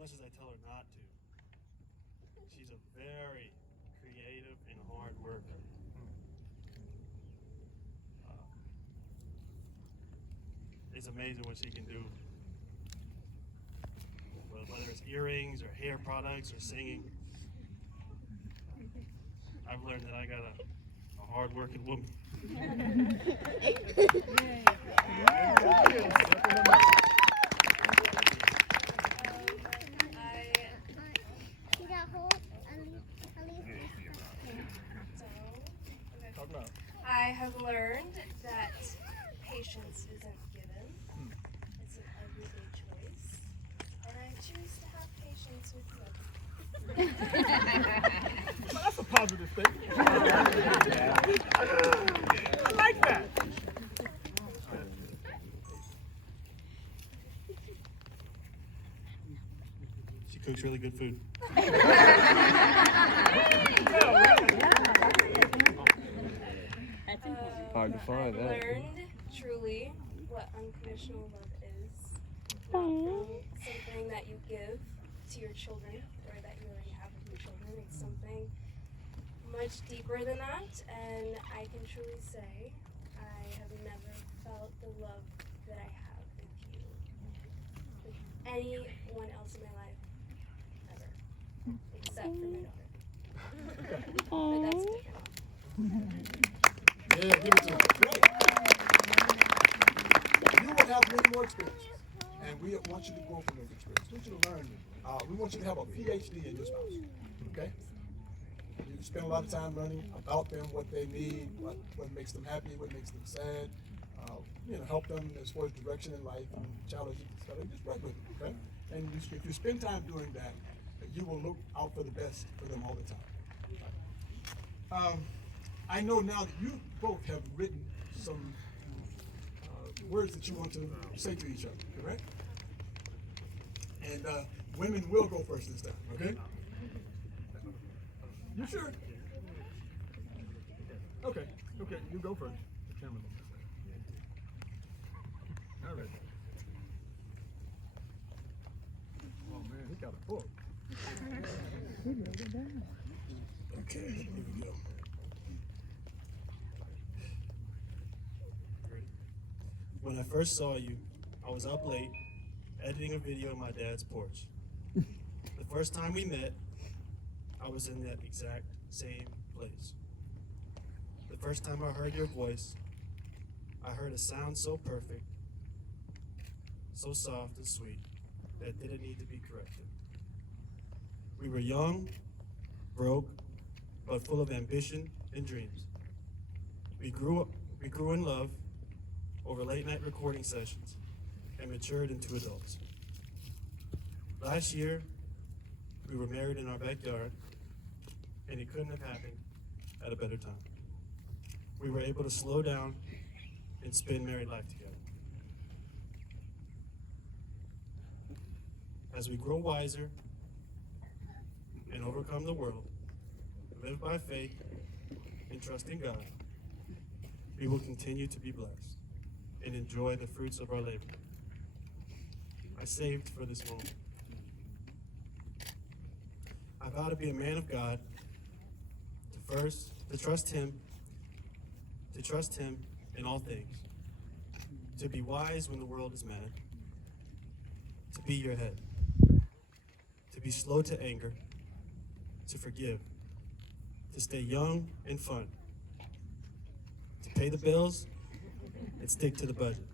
much as I tell her not to, she's a very creative and hard worker. It's amazing what she can do. Whether it's earrings or hair products or singing. I've learned that I got a hard-working woman. I have learned that patience isn't given. It's an everyday choice. And I choose to have patience with you. Well, that's a positive thing. I like that. She cooks really good food. Hard to find that. I've learned truly what unconditional love is. Not from something that you give to your children or that you already have with your children. It's something much deeper than that, and I can truly say I have never felt the love that I have with you, with anyone else in my life, ever, except for my daughter. But that's different. Yeah, give it to him. Great. You will have many more experiences, and we want you to grow from those experiences. We want you to learn. We want you to have a PhD in your spouse. Okay? You spend a lot of time learning about them, what they need, what makes them happy, what makes them sad. Help them as far as direction in life and challenges, etc. Just work with them. Okay? And if you spend time doing that, you will look out for the best for them all the time. I know now that you both have written some words that you want to say to each other, correct? And women will go first this time, okay? You sure? Okay, you go first. The camera. All right. Oh man, he got a book. Okay, here we go. When I first saw you, I was up late, editing a video on my dad's porch. The first time we met, I was in that exact same place. The first time I heard your voice, I heard a sound so perfect, so soft and sweet, that didn't need to be corrected. We were young, broke, but full of ambition and dreams. We grew in love over late-night recording sessions and matured into adults. Last year, we were married in our backyard, and it couldn't have happened at a better time. We were able to slow down and spend married life together. As we grow wiser and overcome the world, live by faith and trust in God, we will continue to be blessed and enjoy the fruits of our labor. I saved for this moment. I vow to be a man of God, to trust Him in all things, to be wise when the world is mad, to be your head, to be slow to anger, to forgive, to stay young and fun, to pay the bills and stick to the budget,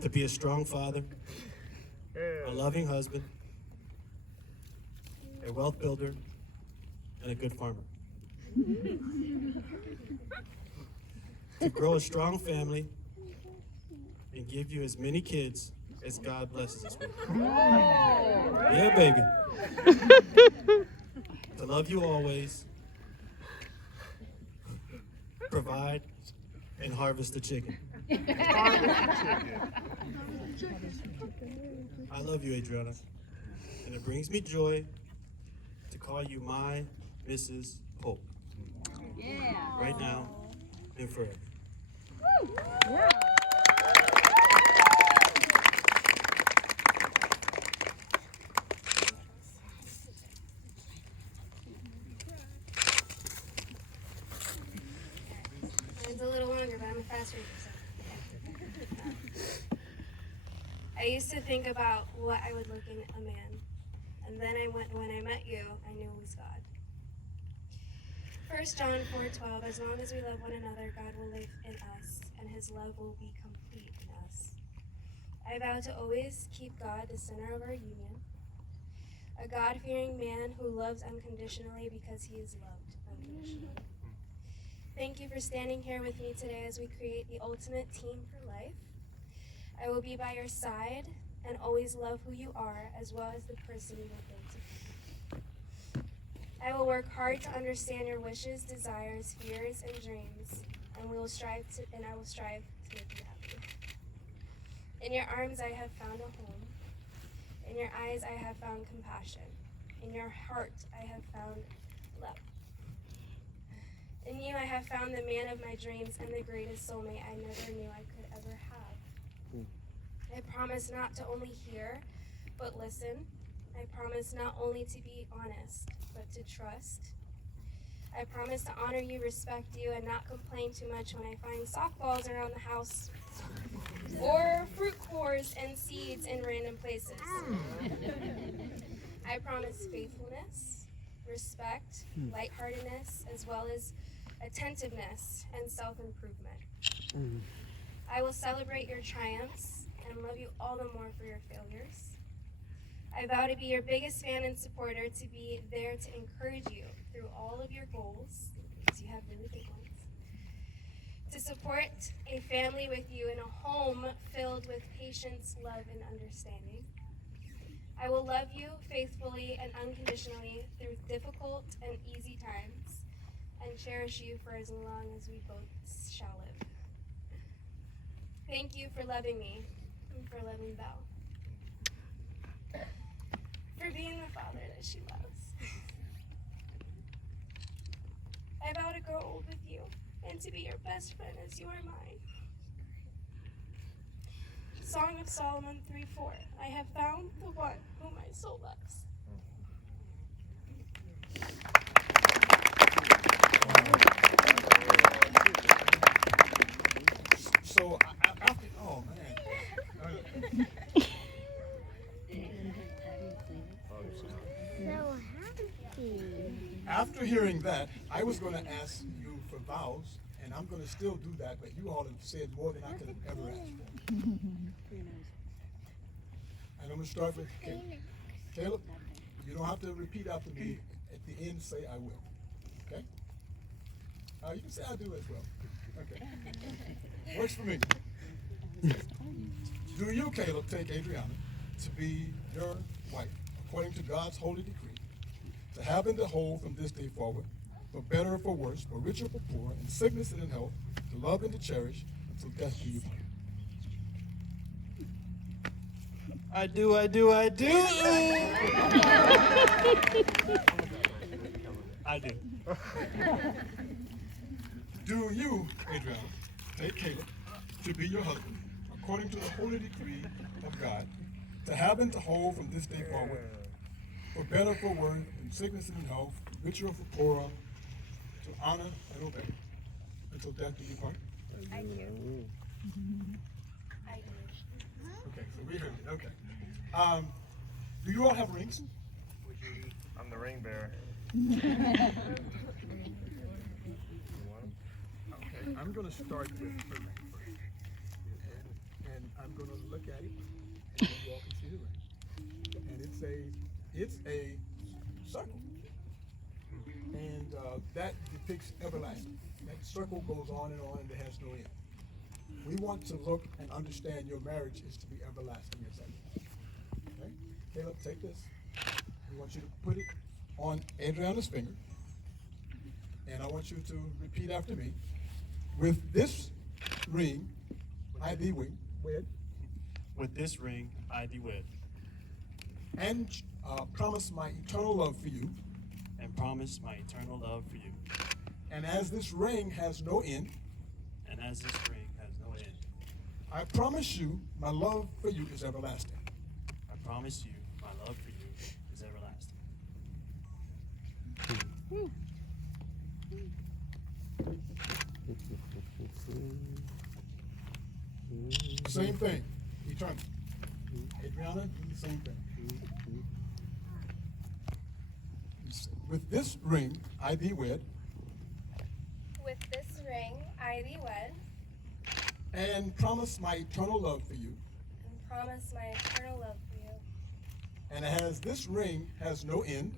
to be a strong father, a loving husband, a wealth builder, and a good farmer. To grow a strong family and give you as many kids as God blesses us with. Yeah, baby. To love you always, provide, and harvest the chicken. I love you, Adriana, and it brings me joy to call you my Mrs. Polk. Yeah. Right now and forever. Woo. Yeah. reader, but I'm a fast reader, so. I used to think about what I would look in a man, and then when I met you, I knew it was God. 1 John 4:12, as long as we love one another, God will live in us, and his love will be complete in us. I vow to always keep God the center of our union, a God-fearing man who loves unconditionally because he is loved unconditionally. Thank you for standing here with me today as we create the ultimate team for life. I will be by your side and always love who you are as well as the person you were built to be. I will work hard to understand your wishes, desires, fears, and dreams, and I will strive to make you happy. In your arms I have found a home. In your eyes I have found compassion. In your heart I have found love. In you I have found the man of my dreams and the greatest soulmate I never knew I could ever have. I promise not to only hear, but listen. I promise not only to be honest, but to trust. I promise to honor you, respect you, and not complain too much when I find softballs around the house or fruit cores and seeds in random places. I promise faithfulness, respect, lightheartedness, as well as attentiveness and self-improvement. I will celebrate your triumphs and love you all the more for your failures. I vow to be your biggest fan and supporter, to be there to encourage you through all of your goals, because you have really big ones, to support a family with you in a home filled with patience, love, and understanding. I will love you faithfully and unconditionally through difficult and easy times, and cherish you for as long as we both shall live. Thank you for loving me and for loving Belle. For being the father that she loves. I vow to grow old with you and to be your best friend as you are mine. Song of Solomon 3:4. I have found the one whom my soul loves. So after, oh man. After hearing that, I was going to ask you for vows, and I'm going to still do that, but you all have said more than I could have ever asked for. And I'm going to start with Caleb. Caleb, you don't have to repeat after me. At the end, say I will. Okay? You can say I do as well. Okay. Works for me. Do you, Caleb, take Adriana to be your wife, according to God's holy decree, to have and to hold from this day forward, for better or for worse, for richer or for poor, in sickness and in health, to love and to cherish, until death do you part? I do. I do. Do you, Adriana, take Caleb to be your husband, according to the holy decree of God, to have and to hold from this day forward, for better or for worse, in sickness and in health, richer or for poorer, to honor and obey, until death do you part? I do. Okay, so we heard it. Okay. Do you all have rings? I'm the ring bearer. Okay, I'm going to start with her ring first. And I'm going to look at it, and then you all can see the ring. And it's a circle. And that depicts everlasting. That circle goes on and it has no end. We want to look and understand your marriage is to be everlasting as ever. Okay? Caleb, take this. We want you to put it on Adriana's finger. And I want you to repeat after me. With this ring, I thee wed. With this ring, I thee wed. And promise my eternal love for you. And promise my eternal love for you. And as this ring has no end. And as this ring has no end. I promise you my love for you is everlasting. I promise you my love for you is everlasting. same thing. Eternal. Adriana, do the same thing. With this ring, I thee wed, With this ring, I thee wed, and promise my eternal love for you. and promise my eternal love for you. And as this ring has no end,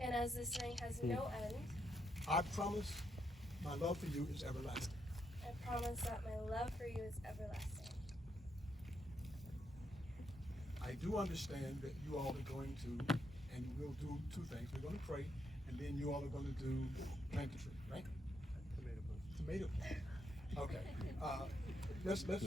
And as this ring has no end, I promise my love for you is everlasting. I promise that my love for you is everlasting. I do understand that you all are going to, and we'll do two things. We're going to pray, and then you all are going to do plant the tree, right? Tomato plant. Okay. Let's